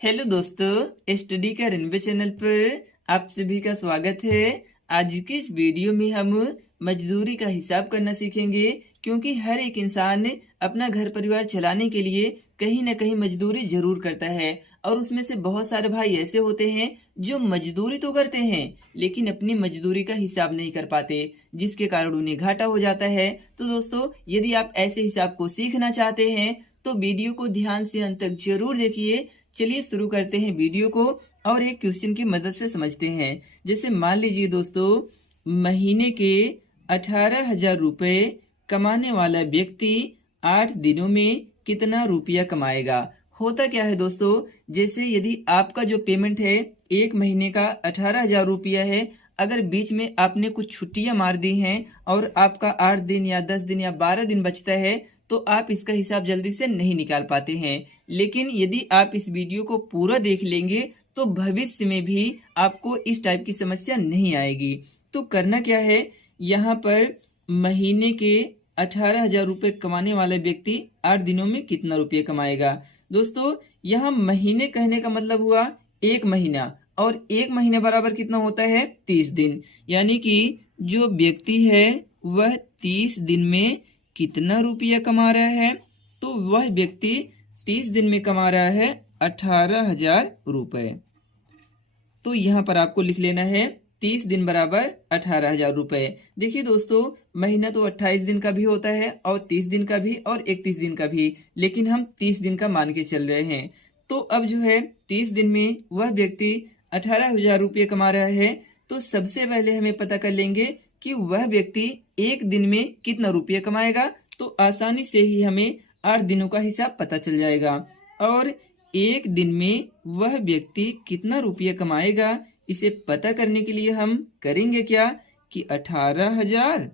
Hello दोस्तों, study का रेनबे channel पर आप सभी का स्वागत है। आज की इस वीडियो में हम मजदूरी का हिसाब करना सीखेंगे, क्योंकि हर एक इंसान अपना घर परिवार चलाने के लिए कहीं न कहीं मजदूरी जरूर करता है। और उसमें से बहुत सारे भाई ऐसे होते हैं जो मजदूरी तो करते हैं लेकिन अपनी मजदूरी का हिसाब नहीं कर पाते, जिसके कारण उन्हें घाटा हो जाता है। तो दोस्तों, यदि आप ऐसे हिसाब को सीखना चाहते हैं तो वीडियो को ध्यान से अंत तक जरूर देखिए। चलिए शुरू करते हैं वीडियो को और एक क्वेश्चन की मदद से समझते हैं। जैसे मान लीजिए दोस्तों, महीने के 18,000 रुपए कमाने वाला व्यक्ति 8 दिनों में कितना रुपया कमाएगा। होता क्या है दोस्तों, जैसे यदि आपका जो पेमेंट है एक महीने का 18,000 रुपया है, अगर बीच में आपने कुछ छुट्टियां मार दी हैं और आपका 8 दिन या 10 दिन या 12 दिन बचता है, तो आप इसका हिसाब जल्दी से नहीं निकाल पाते हैं। लेकिन यदि आप इस वीडियो को पूरा देख लेंगे तो भविष्य में भी आपको इस टाइप की समस्या नहीं आएगी। तो करना क्या है, यहाँ पर महीने के 18,000 रुपए कमाने वाला व्यक्ति 8 दिनों में कितना रुपये कमाएगा। दोस्तों, यहाँ महीने कहने का मतलब हुआ एक महीना, और एक महीने बराबर कितना होता है 30 दिन। यानी कि जो व्यक्ति है वह 30 दिन में कितना रुपया कमा रहा है, तो वह व्यक्ति 30 दिन में कमा रहा है 18,000 रुपए। तो यहाँ पर आपको लिख लेना है 30 दिन बराबर 18,000 रुपए। देखिए दोस्तों, महीना तो 28 दिन का भी होता है और 30 दिन का भी और 31 दिन का भी, लेकिन हम 30 दिन का मान के चल रहे हैं। तो अब जो है 30 दिन में वह व्यक्ति 18,000 रुपये कमा रहा है। तो सबसे पहले हमें पता कर लेंगे कि वह व्यक्ति एक दिन में कितना रुपया कमाएगा। तो आसानी से ही हमें 8 दिनों का हिसाब पता चल जाएगा। और एक दिन में वह व्यक्ति कितना रुपया कमाएगा, इसे पता करने के लिए हम करेंगे क्या कि 18,000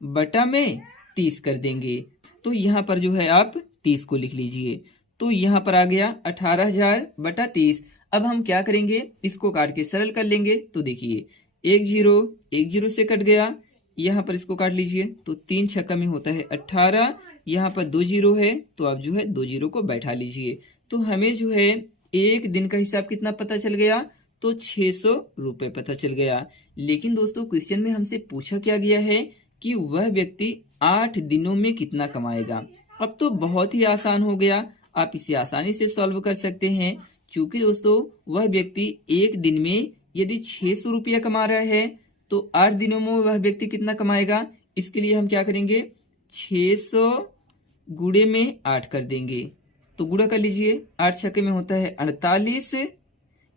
बटा में 30 कर देंगे। तो यहाँ पर जो है आप 30 को लिख लीजिए। तो यहाँ पर आ गया 18,000 बटा 30। अब हम क्या करेंगे, इसको काट के सरल कर लेंगे। तो देखिए, एक जीरो से कट गया, यहाँ पर इसको काट लीजिए। तो 3 छक्का में होता है 18, यहाँ पर 2 जीरो है, तो आप जो है 2 जीरो को बैठा लीजिए। तो हमें जो है एक दिन का हिसाब कितना पता चल गया, तो 600 रुपए पता चल गया। लेकिन दोस्तों, क्वेश्चन में हमसे पूछा क्या गया है कि वह व्यक्ति 8 दिनों में कितना कमाएगा। अब तो बहुत ही आसान हो गया, आप इसे आसानी से सॉल्व कर सकते हैं। चूंकि दोस्तों वह व्यक्ति एक दिन में यदि 600 रुपया कमा रहा है, तो 8 दिनों में वह व्यक्ति कितना कमाएगा। इसके लिए हम क्या करेंगे, 600 गुणे में 8 कर देंगे। तो गुणा कर लीजिए, 8 छक्के में होता है 48।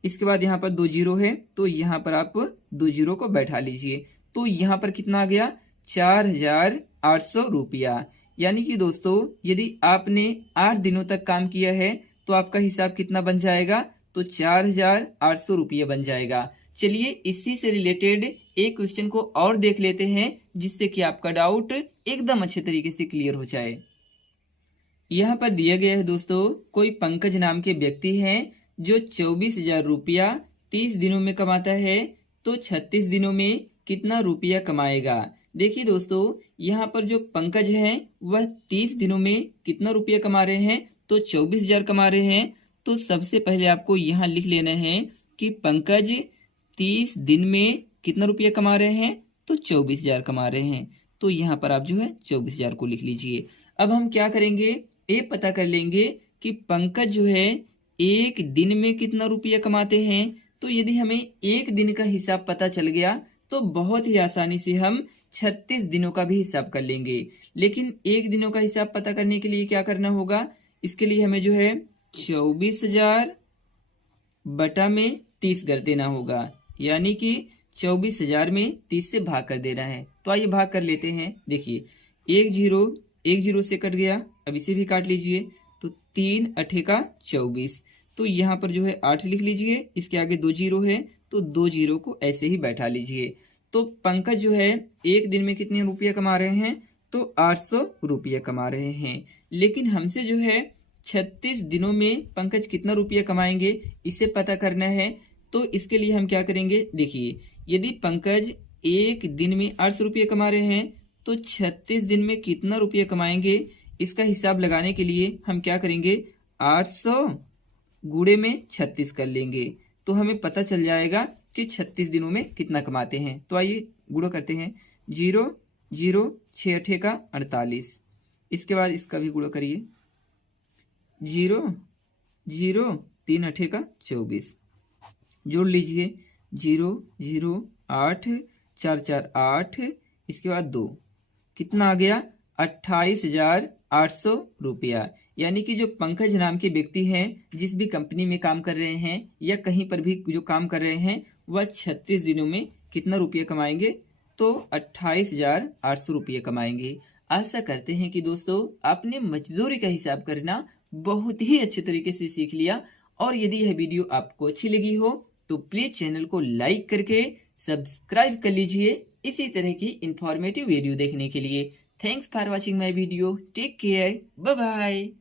इसके बाद यहाँ पर 2 जीरो है, तो यहाँ पर आप 2 जीरो को बैठा लीजिए। तो यहाँ पर कितना आ गया, 4,800 रुपया। यानी कि दोस्तों, यदि आपने 8 दिनों तक काम किया है तो आपका हिसाब कितना बन जाएगा, तो 4,800 रुपये बन जाएगा। चलिए इसी से रिलेटेड एक क्वेश्चन को और देख लेते हैं, जिससे कि आपका डाउट एकदम अच्छे तरीके से क्लियर हो जाए। यहाँ पर दिया गया है दोस्तों, कोई पंकज नाम के व्यक्ति हैं जो 24,000 रुपया 30 दिनों में कमाता है, तो 36 दिनों में कितना रुपया कमाएगा। देखिए दोस्तों, यहाँ पर जो पंकज हैं वह 30 दिनों में कितना रुपया कमा रहे हैं, तो 24,000 कमा रहे हैं। तो सबसे पहले आपको यहाँ लिख लेना है कि पंकज 30 दिन में कितना रुपया कमा रहे हैं, तो 24,000 कमा रहे हैं। तो यहाँ पर आप जो है 24,000 को लिख लीजिए। अब हम क्या करेंगे, ये पता कर लेंगे कि पंकज जो है एक दिन में कितना रुपया कमाते हैं। तो यदि हमें एक दिन का हिसाब पता चल गया तो बहुत ही आसानी से हम 36 दिनों का भी हिसाब कर लेंगे। लेकिन एक दिनों का हिसाब पता करने के लिए क्या करना होगा, इसके लिए हमें जो है 24,000 बटा में 30 कर देना होगा। यानी कि 24,000 में 30 से भाग कर देना है। तो आइए भाग कर लेते हैं। देखिए, एक जीरो से कट गया, अब इसे भी काट लीजिए। तो 3 अठे का 24। तो यहाँ पर जो है 8 लिख लीजिए, इसके आगे 2 जीरो है, तो 2 जीरो को ऐसे ही बैठा लीजिए। तो पंकज जो है एक दिन में कितने रुपया कमा रहे हैं, तो 800 रुपया कमा रहे हैं। लेकिन हमसे जो है 36 दिनों में पंकज कितना रुपया कमाएंगे, इसे पता करना है। तो इसके लिए हम क्या करेंगे, देखिए, यदि पंकज एक दिन में 800 रुपये कमा रहे हैं, तो 36 दिन में कितना रुपया कमाएंगे, इसका हिसाब लगाने के लिए हम क्या करेंगे, 800 गुणे में 36 कर लेंगे तो हमें पता चल जाएगा कि 36 दिनों में कितना कमाते हैं। तो आइए गुणा करते हैं। 0 0 6 अठे का 48। इसके बाद इसका भी गुणा करिए। 0 0 3 अठे का 24। जोड़ लीजिए। 0 0 8 4 4 8। इसके बाद 2 कितना आ गया 28,800 रुपया। यानी कि जो पंकज नाम के व्यक्ति हैं, जिस भी कंपनी में काम कर रहे हैं या कहीं पर भी जो काम कर रहे हैं, वह 36 दिनों में कितना रुपया कमाएंगे? तो 28,800 रुपये कमाएंगे। आशा करते हैं कि दोस्तों आपने मजदूरी का हिसाब करना बहुत ही अच्छे तरीके से सीख लिया। और यदि यह वीडियो आपको अच्छी लगी हो तो प्लीज चैनल को लाइक करके सब्सक्राइब कर लीजिए इसी तरह की इंफॉर्मेटिव वीडियो देखने के लिए। Thanks for watching my video. Take care. Bye bye.